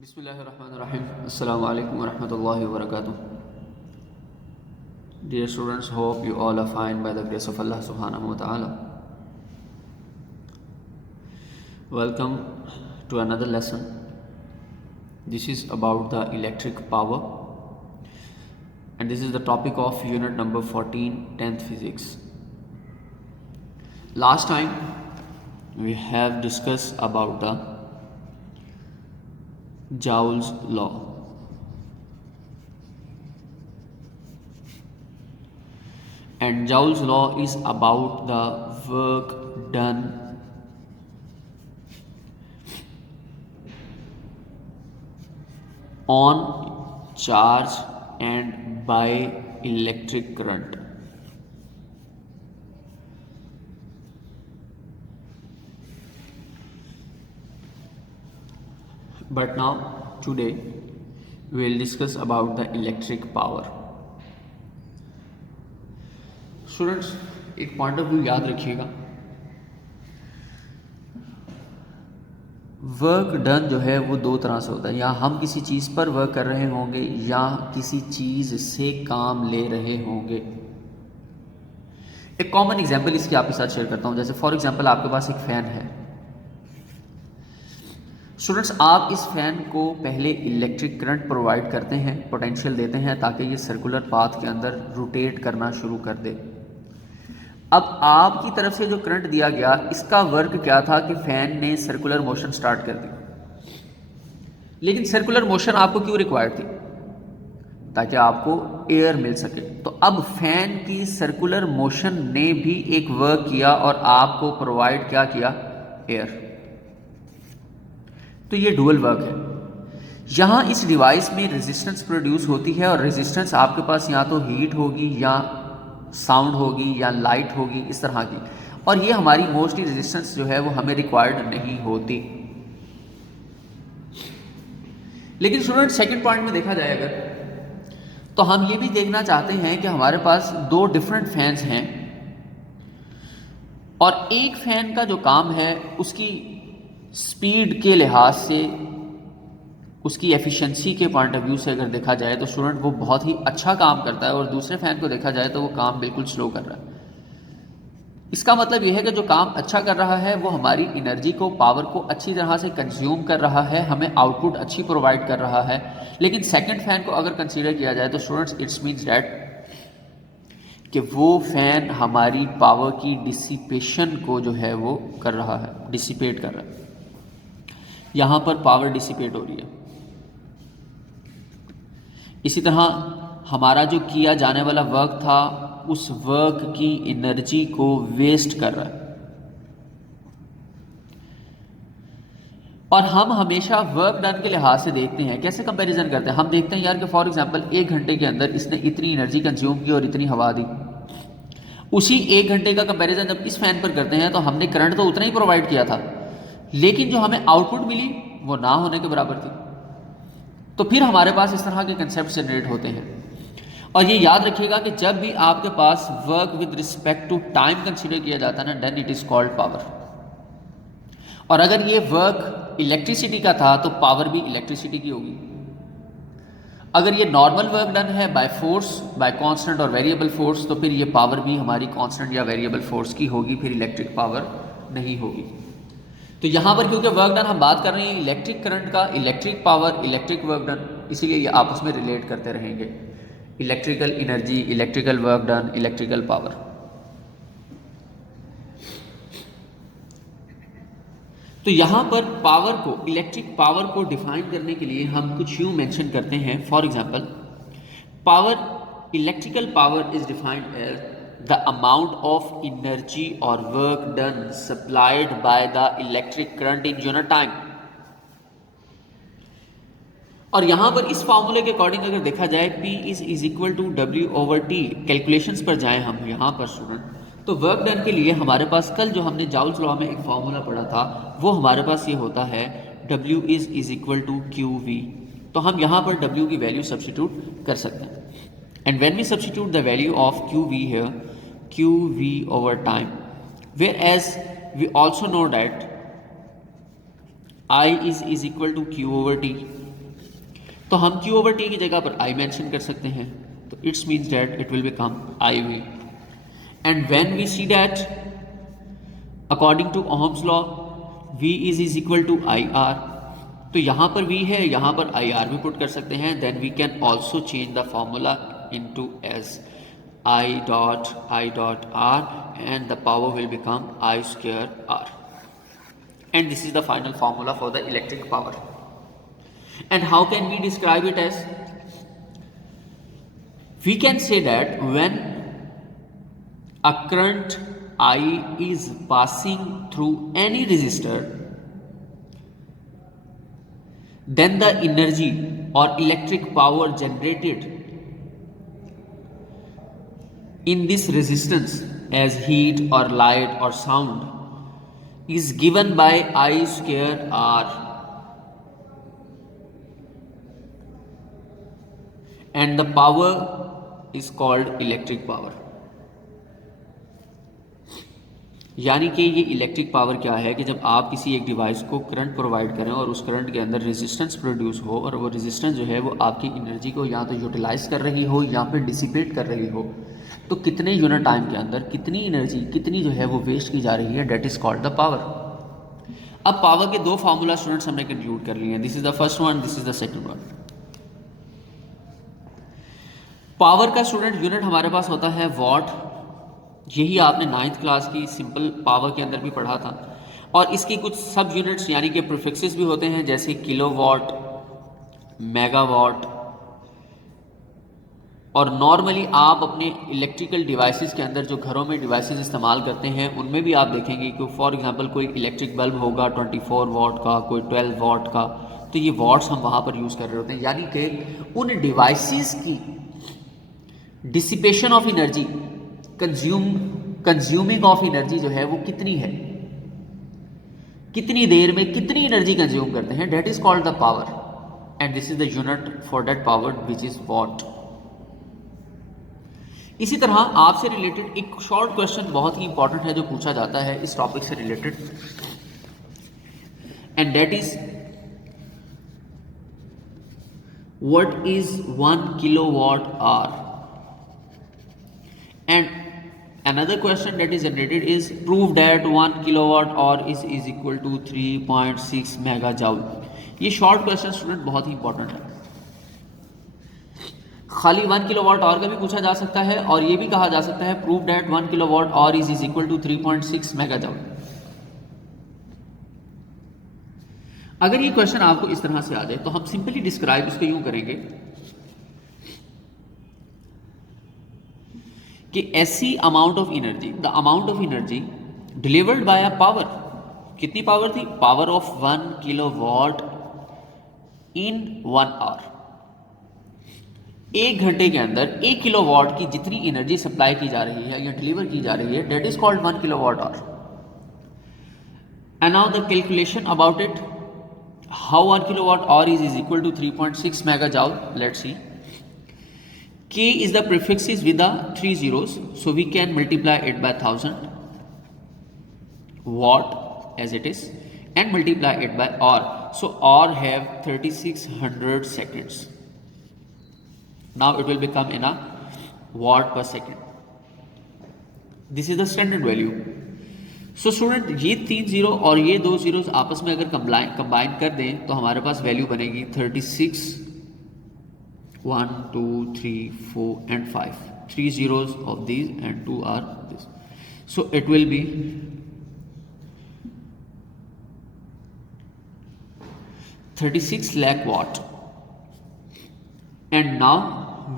Bismillahirrahmanirrahim. Assalamu alaikum warahmatullahi wabarakatuh. Dear students, hope you all are fine by the grace of Allah subhanahu wa ta'ala. Welcome to another lesson. This is about the electric power, and this is the topic of unit number 14, 10th physics. Last time we have discussed about the Joule's law. And Joule's law is about the work done on charge and by electric current. But now today we will discuss about the electric power. Students, एक point of view याद रखिएगा, work done जो है वो दो तरह से होता है, या हम किसी चीज़ पर वर्क कर रहे होंगे या किसी चीज़ से काम ले रहे होंगे। एक कॉमन एग्जांपल इसकी आपके साथ शेयर करता हूँ। जैसे फॉर एग्जांपल आपके पास एक फ़ैन है। स्टूडेंट्स, आप इस फ़ैन को पहले इलेक्ट्रिक करंट प्रोवाइड करते हैं, पोटेंशियल देते हैं ताकि ये सर्कुलर पाथ के अंदर रोटेट करना शुरू कर दे। अब आपकी तरफ से जो करंट दिया गया, इसका वर्क क्या था कि फ़ैन ने सर्कुलर मोशन स्टार्ट कर दी। लेकिन सर्कुलर मोशन आपको क्यों रिक्वायर्ड थी? ताकि आपको एयर मिल सके। तो अब फ़ैन की सर्कुलर मोशन ने भी एक वर्क किया और आपको प्रोवाइड क्या किया? एयर। तो ये डुअल वर्क है। यहाँ इस डिवाइस में रेजिस्टेंस प्रोड्यूस होती है, और रेजिस्टेंस आपके पास या तो हीट होगी या साउंड होगी या लाइट होगी, इस तरह की। और ये हमारी मोस्टली रेजिस्टेंस जो है वो हमें रिक्वायर्ड नहीं होती। लेकिन स्टूडेंट, सेकंड पॉइंट में देखा जाए अगर, तो हम ये भी देखना चाहते हैं कि हमारे पास दो डिफरेंट फैंस हैं, और एक फैन का जो काम है उसकी स्पीड के लिहाज से, उसकी एफिशिएंसी के पॉइंट ऑफ व्यू से अगर देखा जाए तो स्टूडेंट वो बहुत ही अच्छा काम करता है, और दूसरे फ़ैन को देखा जाए तो वो काम बिल्कुल स्लो कर रहा है। इसका मतलब ये है कि जो काम अच्छा कर रहा है वो हमारी एनर्जी को, पावर को अच्छी तरह से कंज्यूम कर रहा है, हमें आउटपुट अच्छी प्रोवाइड कर रहा है। लेकिन सेकेंड फ़ैन को अगर कंसिडर किया जाए तो स्टूडेंट्स इट्स मीन्स डैट कि वो फ़ैन हमारी पावर की डिसिपेशन को जो है वो कर रहा है, डिसिपेट कर रहा है। यहाँ पर पावर डिसिपेट हो रही है। इसी तरह हमारा जो किया जाने वाला वर्क था, उस वर्क की एनर्जी को वेस्ट कर रहा है। और हम हमेशा वर्क डन के लिहाज से देखते हैं। कैसे कंपैरिजन करते हैं? हम देखते हैं यार कि फॉर एग्जांपल 1 घंटे के अंदर इसने इतनी एनर्जी कंज्यूम की और इतनी हवा दी। उसी 1 घंटे का कंपैरिजन जब इस फैन पर करते हैं तो हमने करंट तो उतना ही प्रोवाइड किया था, लेकिन जो हमें आउटपुट मिली वो ना होने के बराबर थी। तो फिर हमारे पास इस तरह के कंसेप्ट जनरेट होते हैं। और ये याद रखिएगा कि जब भी आपके पास work with respect to time consider किया जाता है ना, then it is called power. और अगर ये वर्क इलेक्ट्रिसिटी का था तो पावर भी इलेक्ट्रिसिटी की होगी। अगर ये नॉर्मल वर्क डन है बाय फोर्स, बाय कांस्टेंट और वेरिएबल फोर्स, तो फिर ये पावर भी हमारी कांस्टेंट या वेरिएबल फोर्स की होगी, फिर इलेक्ट्रिक पावर नहीं होगी। तो यहाँ पर क्योंकि वर्क डन हम बात कर रहे हैं इलेक्ट्रिक करंट का, electric power, electric work done, इसीलिए ये आपस में रिलेट करते रहेंगे। Electrical energy, electrical work done, electrical power. तो यहाँ पर पावर को, इलेक्ट्रिक पावर को डिफाइन करने के लिए हम कुछ यूँ मेंशन करते हैं। For example, power, electrical power is defined as the amount of energy or work done supplied by the electric current in unit time। और यहां पर इस फॉर्मूले के अकॉर्डिंग अगर देखा जाए P is equal to W/T, calculations पर जाएं हम यहाँ पर स्टूडेंट, तो वर्क डन के लिए हमारे पास कल जो हमने जाउल्स लॉ में एक फॉर्मूला पढ़ा था वो हमारे पास ये होता है W is equal to QV। तो हम यहाँ पर W की वैल्यू सब्स्टिट्यूट कर सकते हैं। And when we substitute the value of QV here, QV over time, whereas we also know that I is equal to Q over T, तो हम Q over T की जगह पर I मेंशन कर सकते हैं, तो it's means that it will become IV. And when we see that according to Ohm's law V is equal to IR, तो यहाँ पर V है, यहाँ पर IR भी पुट कर सकते हैं. Then we can also change the formula into as I dot R, and the power will become I square R. And this is the final formula for the electric power. And how can we describe it as? We can say that when a current I is passing through any resistor, then the energy or electric power generated in this resistance as heat or light or sound is given by I square R, and the power is called electric power. यानी कि ये electric power क्या है कि जब आप किसी एक डिवाइस को करंट प्रोवाइड करें और उस करंट के अंदर रेजिस्टेंस प्रोड्यूस हो, और वो रेजिस्टेंस जो है वो आपकी एनर्जी को या तो यूटिलाइज कर रही हो या फिर डिसिपेट कर रही हो, तो कितने यूनिट टाइम के अंदर कितनी एनर्जी, कितनी जो है वो वेस्ट की जा रही है, that is called the power. अब पावर के दो फार्मूला स्टूडेंट्स हमने कंक्लूड कर लिए हैं. This is the first one, this is the second one. Power का स्टूडेंट यूनिट हमारे पास होता है वॉट. यही आपने 9th क्लास की सिंपल पावर के अंदर भी पढ़ा था. और इसकी कुछ सब यूनिट्स यानी कि प्रीफिक्सेस भी होते हैं, जैसे किलोवाट, मेगावाट. और नॉर्मली आप अपने इलेक्ट्रिकल डिवाइसेस के अंदर जो घरों में डिवाइसेस इस्तेमाल करते हैं उनमें भी आप देखेंगे कि फॉर एग्जांपल कोई इलेक्ट्रिक बल्ब होगा 24 वॉट का, कोई 12 वॉट का, तो ये वॉट्स हम वहाँ पर यूज़ कर रहे होते हैं. यानी कि उन डिवाइसेस की dissipation of energy, consuming of energy जो है वो कितनी है, कितनी देर में कितनी एनर्जी कंज्यूम करते हैं, that is called the power. And this is the unit for that power which is watt. इसी तरह आपसे रिलेटेड एक शॉर्ट क्वेश्चन बहुत ही इंपॉर्टेंट है जो पूछा जाता है इस टॉपिक से related, and that is what is 1 kilowatt hour. And another question that is generated is prove that 1 kilowatt hour is equal to 3.6 megajoule. ये शॉर्ट क्वेश्चन स्टूडेंट बहुत ही इंपॉर्टेंट है. खाली 1 किलोवाट आवर का भी पूछा जा सकता है और ये भी कहा जा सकता है prove that 1 kilowatt hour is equal to 3.6 megajoule. अगर ये क्वेश्चन आपको इस तरह से आ जाए तो हम सिंपली डिस्क्राइब इसको यूं करेंगे कि ऐसी amount of energy, the amount of energy delivered by a power. कितनी पावर थी? Power of 1 kilowatt in 1 hour. 1 घंटे के अंदर 1 किलोवाट की जितनी एनर्जी सप्लाई की जा रही है या डिलीवर की जा रही है, that is called 1 kilowatt hour. And now the calculation about it, how 1 kilowatt hour is equal to 3.6 megajoule. Let's see. K is the prefixes with the 3 zeros, so we can multiply it by 1000 watt as it is and multiply it by hour. So hour have 3600 seconds. Now it will become in a watt per second. This is the standard value. So student, ये 3 zero और ये 2 zeros आपस में अगर combine कर दें तो हमारे पास वैल्यू बनेगी 36, 1, 2, 3, 4 and 5. 3 zeros of these and 2 are this. So it will be 36 lakh watt. And now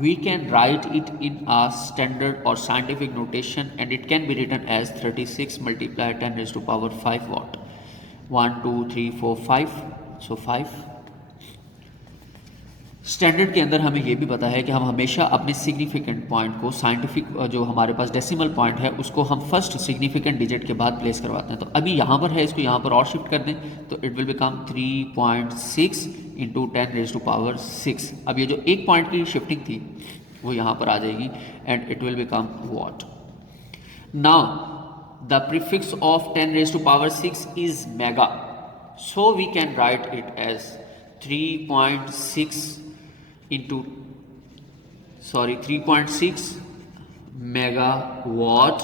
we can write it in a standard or scientific notation, and it can be written as 36 multiplied 10 raised to power 5 watt. 1, 2, 3, 4, 5. So 5. Standard के अंदर हमें ये भी पता है कि हम हमेशा अपने सिग्निफिकेंट पॉइंट को, साइंटिफिक जो हमारे पास डेसिमल पॉइंट है उसको हम फर्स्ट सिग्निफिकेंट डिजिट के बाद प्लेस करवाते हैं. तो अभी यहाँ पर है, इसको यहाँ पर और शिफ्ट कर दें तो it will become 3.6 into 10 raise to power 6. अब ये जो एक पॉइंट की शिफ्टिंग थी वो यहाँ पर आ जाएगी and it will become watt. Now the prefix of 10 raise to power 6 is mega, so we can write it as 3.6 into 3.6 megawatt,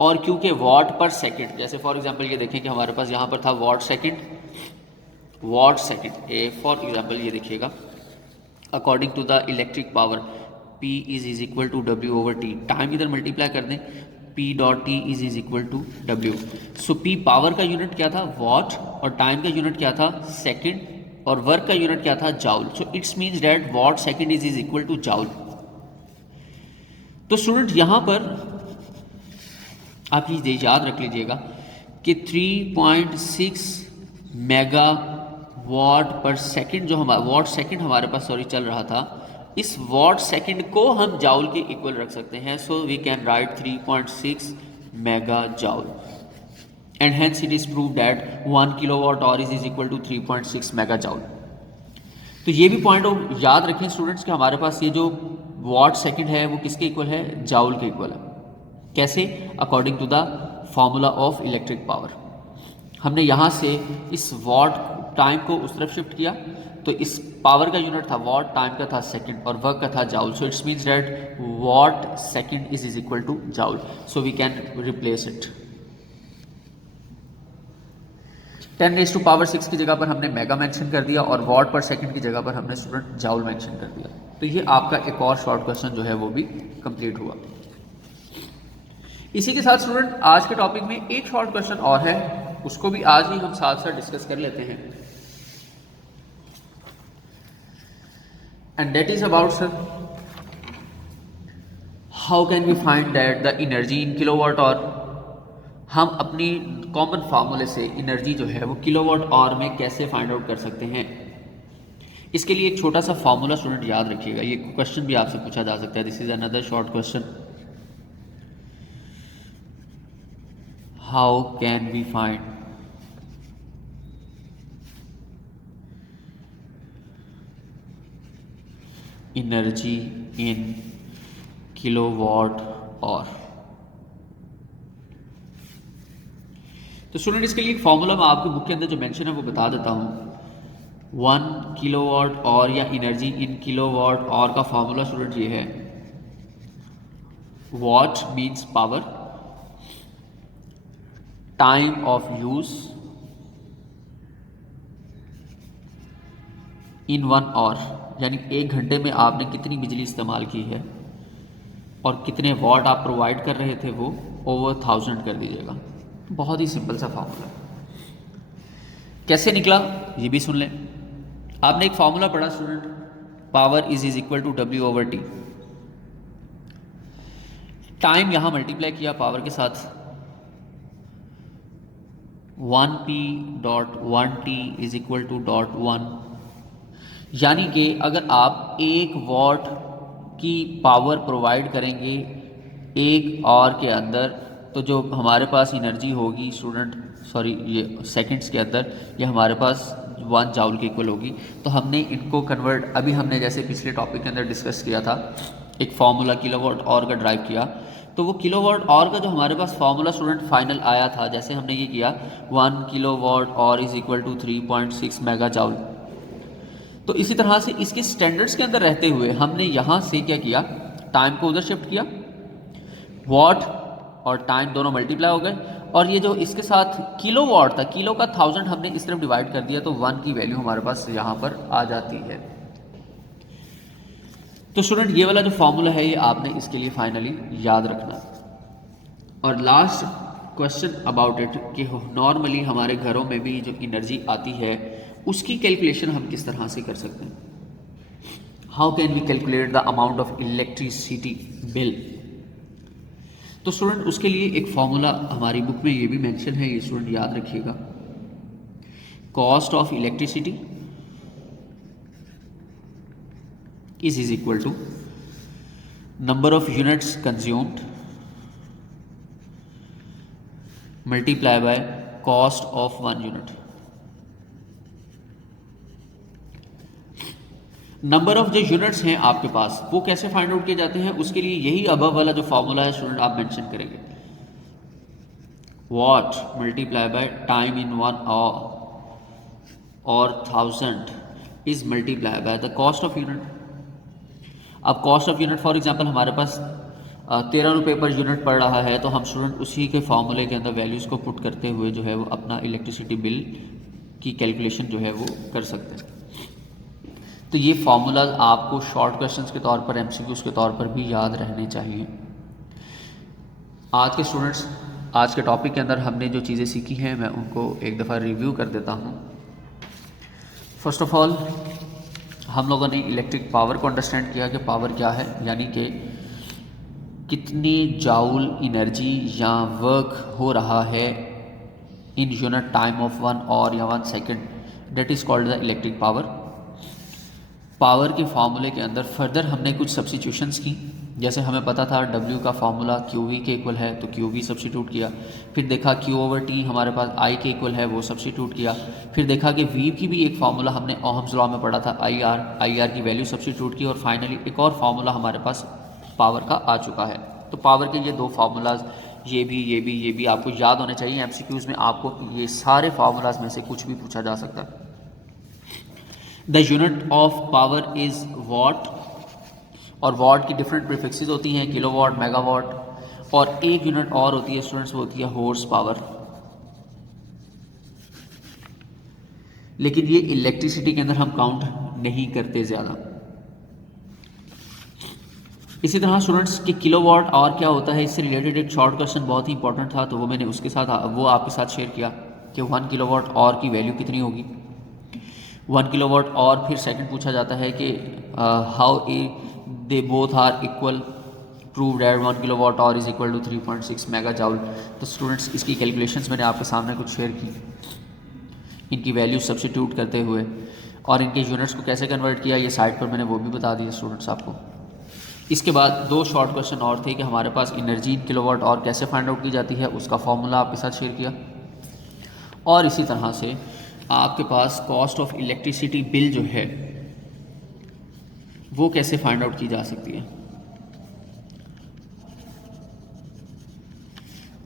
और क्योंकि वॉट पर सेकंड, जैसे फॉर एग्जांपल ये देखें कि हमारे पास यहाँ पर था watt second, a for example ये देखिएगा, according to the electric power P is equal to W over T, time इधर मल्टीप्लाई कर दें, P dot T is equal to W। So P power का यूनिट क्या था वॉट, और time का यूनिट क्या था सेकंड, और वर्क का यूनिट क्या था joule. So it's means that watt second is equal to joule. तो स्टूडेंट यहाँ पर आप ये याद रख लीजिएगा कि 3.6 मेगा वॉट पर सेकंड जो हमारा वॉट सेकंड हमारे पास चल रहा था, इस वॉट सेकंड को हम जाउल के इक्वल रख सकते हैं। So we can write 3.6 mega joule, and hence it is prove that 1 kilowatt hour is equal to 3.6 mega joule. तो ये भी पॉइंट याद रखें स्टूडेंट्स कि हमारे पास ये जो वॉट सेकंड है वो किसके इक्वल है, जाउल के इक्वल है। कैसे, according to the formula of electric power. हमने यहाँ से इस वॉट टाइम को उस तरफ शिफ्ट किया, तो इस पावर का यूनिट था वॉट, टाइम का था सेकंड, और वर्क का था joule. So it's means that watt second is equal to joule. So we can replace it. 10⁻⁶ की जगह पर हमने मेगा मेंशन कर दिया, और वॉट पर सेकंड की जगह पर हमने स्टूडेंट जाउल मेंशन कर दिया। तो ये आपका एक और शॉर्ट क्वेश्चन जो है वो भी कंप्लीट हुआ। इसी के साथ स्टूडेंट आज के टॉपिक में एक शॉर्ट क्वेश्चन और है, उसको भी आज ही हम साथ साथ डिस्कस कर लेते हैं, and that is about sir how can we find that the energy in kilowatt hour. हम अपनी कॉमन फार्मूले से एनर्जी जो है वो किलोवाट आवर में कैसे फाइंड आउट कर सकते हैं। इसके लिए एक छोटा सा फार्मूला स्टूडेंट याद रखिएगा, ये क्वेश्चन भी आपसे पूछा जा सकता है। This is another short question, how can we find energy in kilowatt hour. तो स्टूडेंट इसके लिए एक फॉर्मूला मैं आपको बुक के अंदर जो मेंशन है वो बता देता हूँ। 1 किलोवाट आवर या एनर्जी इन किलोवाट आवर का फॉर्मूला स्टूडेंट ये है, watt means power, time of use in 1 hour, यानी 1 घंटे में आपने कितनी बिजली इस्तेमाल की है, और कितने वॉट आप प्रोवाइड कर रहे थे वो ओवर 1000 कर दीजिएगा। बहुत ही सिंपल सा फार्मूला। कैसे निकला ये भी सुन लें। आपने एक फार्मूला पढ़ा student, power is equal to W over T. Time यहां मल्टीप्लाई किया पावर के साथ, 1P dot 1T is equal to dot 1, यानी कि अगर आप 1 वॉट की पावर प्रोवाइड करेंगे 1 आवर के अंदर, तो जो हमारे पास एनर्जी होगी स्टूडेंट ये सेकंड्स के अंदर, ये हमारे पास 1 जाउल के इक्वल होगी। तो हमने इनको कन्वर्ट, अभी हमने जैसे पिछले टॉपिक के अंदर डिस्कस किया था, एक फार्मूला किलोवाट आवर का ड्राइव किया, तो वो किलोवाट आवर का जो हमारे पास फार्मूला स्टूडेंट फाइनल आया था, जैसे हमने ये किया 1 kilowatt hour is equal to 3.6 mega joule. तो इसी तरह से इसके स्टैंडर्ड्स के अंदर रहते हुए हमने यहाँ से क्या किया, टाइम को उधर शिफ्ट किया, वॉट और टाइम दोनों मल्टीप्लाई हो गए, और ये जो इसके साथ किलो वॉट था, किलो का 1000 हमने इस तरफ डिवाइड कर दिया, तो 1 की वैल्यू हमारे पास यहाँ पर आ जाती है। तो स्टूडेंट ये वाला जो फॉर्मूला है ये आपने इसके लिए फाइनली याद रखना। और लास्ट क्वेश्चन अबाउट इट कि नॉर्मली हमारे घरों में भी जो एनर्जी आती है उसकी कैलकुलेशन हम किस तरह से कर सकते हैं, how can we calculate the amount of electricity bill. तो स्टूडेंट उसके लिए एक फॉर्मूला हमारी बुक में ये भी मेंशन है, ये स्टूडेंट याद रखिएगा। Cost of electricity is equal to number of units consumed multiply by cost of 1 unit. Number of जो यूनिट्स हैं आपके पास वो कैसे फाइंड आउट किए जाते हैं, उसके लिए यही अबव वाला जो फॉर्मूला है स्टूडेंट आप मेंशन करेंगे, watt multiply by time in 1 hour और 1000 is multiply by the cost of unit. अब cost of unit for example हमारे पास 13 रुपये पर यूनिट पड़ रहा है, तो हम स्टूडेंट उसी के फार्मूले के अंदर वैल्यूज़ को पुट करते हुए जो है वो अपना इलेक्ट्रिसिटी बिल की कैलकुलेशन जो है वो कर सकते हैं। तो ये फार्मूलाज आपको शॉर्ट क्वेश्चंस के तौर पर, एमसीक्यूज़ के तौर पर भी याद रहने चाहिए। आज के स्टूडेंट्स, आज के टॉपिक के अंदर हमने जो चीज़ें सीखी हैं मैं उनको एक दफ़ा रिव्यू कर देता हूँ। फर्स्ट ऑफ ऑल हम लोगों ने इलेक्ट्रिक पावर को अंडरस्टैंड किया कि पावर क्या है, यानी कि कितनी जाउल एनर्जी या वर्क हो रहा है इन यूनिट टाइम ऑफ 1 और या 1 second, that is called the electric power. Power के फार्मूले के अंदर फर्दर हमने कुछ सब्स्टिट्यूशंस की, जैसे हमें पता था W का फार्मूला QV के इक्वल है तो QV सब्स्टिट्यूट किया, फिर देखा Q/T हमारे पास I के इक्वल है वो सब्स्टिट्यूट किया, फिर देखा कि V की भी एक फार्मूला हमने ओहम्स लॉ में पढ़ा था IR की वैल्यू सब्स्टिट्यूट की, और फाइनली एक और फार्मूला हमारे पास पावर का आ चुका है। तो पावर के ये दो फार्मूलाज, ये भी आपको याद होने चाहिए। एमसीक्यूज़ में आपको ये सारे फार्मूलाज में से कुछ भी पूछा जा सकता है। The unit of power is what, और वॉट की डिफरेंट प्रीफिक्सेस होती हैं, किलोवाट, मेगावाट, और एक यूनिट और होती है स्टूडेंट्स, वो होती है हॉर्स पावर। लेकिन ये इलेक्ट्रिसिटी के अंदर हम काउंट नहीं करते ज़्यादा। इसी तरह स्टूडेंट्स कि किलोवाट और क्या होता है, इससे रिलेटेड एक शॉर्ट क्वेश्चन बहुत ही इंपॉर्टेंट था, तो वो मैंने उसके साथ वो आपके साथ शेयर किया कि 1 किलोवाट और की वैल्यू कितनी होगी। 1 किलोवाट और फिर सेकंड पूछा जाता है कि how they both are equal, prove that 1 kilowatt hour is equal to 3.6 mega joule. तो स्टूडेंट्स इसकी कैलकुलेशंस मैंने आपके सामने कुछ शेयर की, इनकी वैल्यू सब्स्टिट्यूट करते हुए, और इनके यूनिट्स को कैसे कन्वर्ट किया ये साइड पर मैंने वो भी बता दिया स्टूडेंट्स आपको। इसके बाद 2 शॉर्ट क्वेश्चन और थे कि हमारे पास एनर्जी इन किलोवाट और कैसे फाइंड आउट की जाती है, उसका फॉर्मूला आपके साथ शेयर किया, और इसी तरह से आपके पास कॉस्ट ऑफ इलेक्ट्रिसिटी बिल जो है वो कैसे फाइंड आउट की जा सकती है,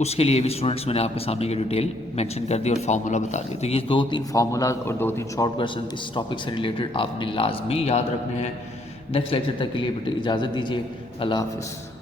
उसके लिए भी स्टूडेंट्स मैंने आपके सामने ये डिटेल मेंशन कर दी और फार्मूला बता दिया। तो ये 2-3 फार्मूलाज और 2-3 शॉर्ट क्वेश्चन इस टॉपिक से रिलेटेड आपने लाजमी याद रखने हैं। नेक्स्ट लेक्चर तक के लिए बेटे इजाज़त दीजिए। अल्लाह हाफ़िज़।